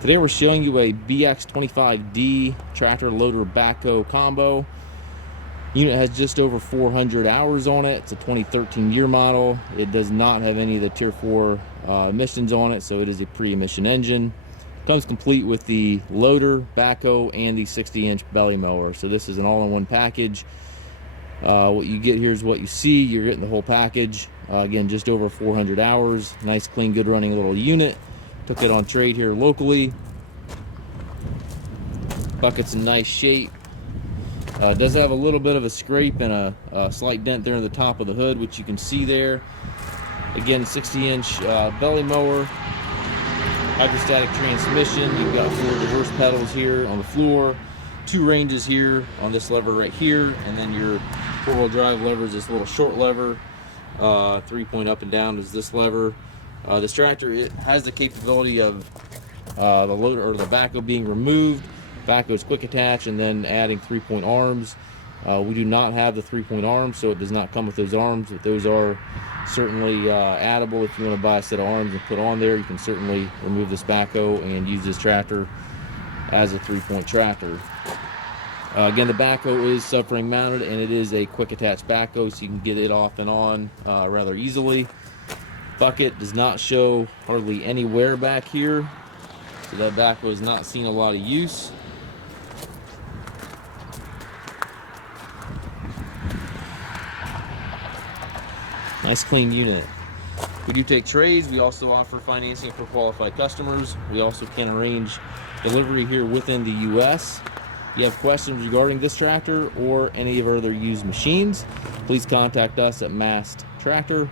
Today we're showing you a BX25D tractor loader backhoe combo. Unit has just over 400 hours on it. It's a 2013 year model. It does not have any of the Tier 4 emissions on it, so it is a pre-emission engine. Comes complete with the loader, backhoe, and the 60-inch belly mower. So this is an all-in-one package. What you get here is what you see. You're getting the whole package. Again, just over 400 hours. Nice, clean, good running little unit. Took it on trade here locally. Bucket's in nice shape. Does have a little bit of a scrape and a slight dent there in the top of the hood, which you can see there. Again, 60-inch belly mower, hydrostatic transmission. You've got 4 reverse pedals here on the floor, 2 ranges here on this lever right here, and then your 4-wheel drive lever is this little short lever. 3-point up and down is this lever. This tractor, it has the capability of the loader or the backhoe being removed. Backhoe is quick attach, and then adding 3-point arms. We do not have the 3-point arms, so it does not come with those arms, but those are certainly addable. If you want to buy a set of arms and put on there, you can certainly remove this backhoe and use this tractor as a 3-point tractor. Again, the backhoe is subframe mounted, and it is a quick attach backhoe, so you can get it off and on rather easily. Bucket does not show hardly any wear back here, so that backhoe has not seen a lot of use. Nice clean unit. We do take trades. We also offer financing for qualified customers. We also can arrange delivery here within the U.S. If you have questions regarding this tractor or any of our other used machines, please contact us at masttractor.com.